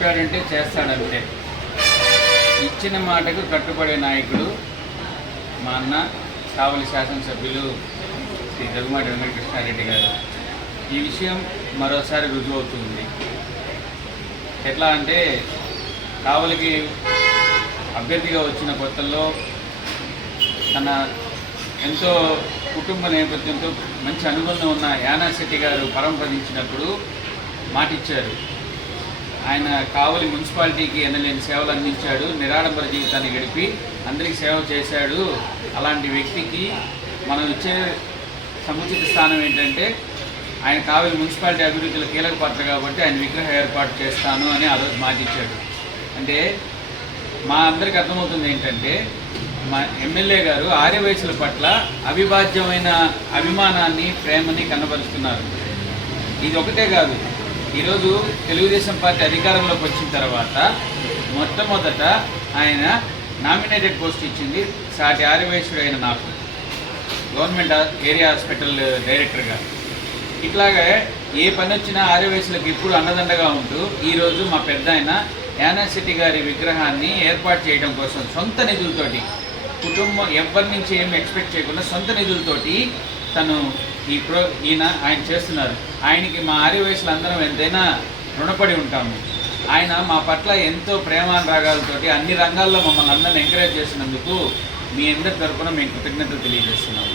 చెప్పాడంటే చేస్తాడంతే. ఇచ్చిన మాటకు కట్టుబడే నాయకుడు మా అన్న కావలి శాసనసభ్యులు శ్రీ దగ్గుమాటి వెంకటకృష్ణారెడ్డి గారు. ఈ విషయం మరోసారి రుజువు అవుతుంది. ఎట్లా అంటే కావలికి అభ్యర్థిగా వచ్చిన కొత్తల్లో తన ఎంతో కుటుంబ నేపథ్యంతో మంచి అనుబంధం ఉన్న యానా శెట్టి గారు పరంపదించినప్పుడు మాటిచ్చారు. ఆయన కావలి మున్సిపాలిటీకి ఎనలేని సేవలు అందించాడు, నిరాడంబర జీవితాన్ని గడిపి అందరికీ సేవ చేశాడు. అలాంటి వ్యక్తికి మనం ఇచ్చే సముచిత స్థానం ఏంటంటే ఆయన కావలి మున్సిపాలిటీ అభివృద్ధిలో కీలక పాత్ర కాబట్టి ఆయన విగ్రహ ఏర్పాటు చేస్తాను అని ఆ రోజు మాటిచ్చాడు. అంటే మా అందరికి అర్థమవుతుంది ఏంటంటే మా ఎమ్మెల్యే గారు ఆర్యవయసుల పట్ల అవిభాజ్యమైన అభిమానాన్ని, ప్రేమని కనబరుస్తున్నారు. ఇది ఒకటే కాదు, ఈరోజు తెలుగుదేశం పార్టీ అధికారంలోకి వచ్చిన తర్వాత మొట్టమొదట ఆయన నామినేటెడ్ పోస్ట్ ఇచ్చింది సాటి ఆర్యవయసుడు అయిన నాకు, గవర్నమెంట్ ఏరియా హాస్పిటల్ డైరెక్టర్గా. ఇట్లాగే ఏ పని వచ్చినా ఆర్యవయసులకు ఇప్పుడు అండదండగా ఉంటూ ఈరోజు మా పెద్ద ఆయన యానా శెట్టి గారి విగ్రహాన్ని ఏర్పాటు చేయడం కోసం సొంత నిధులతోటి, కుటుంబం ఎవరి నుంచి ఏమి ఎక్స్పెక్ట్ చేయకుండా సొంత నిధులతోటి తను ఆయన చేస్తున్నారు. ఆయనకి మా ఆర్యవయసులు అందరం ఎంతైనా రుణపడి ఉంటాము. ఆయన మా పట్ల ఎంతో ప్రేమానురాగాలతోటి అన్ని రంగాల్లో మమ్మల్ని అందరిని ఎంకరేజ్ చేసినందుకు మీ అందరి తరఫున మేము కృతజ్ఞతలు తెలియజేస్తున్నాము.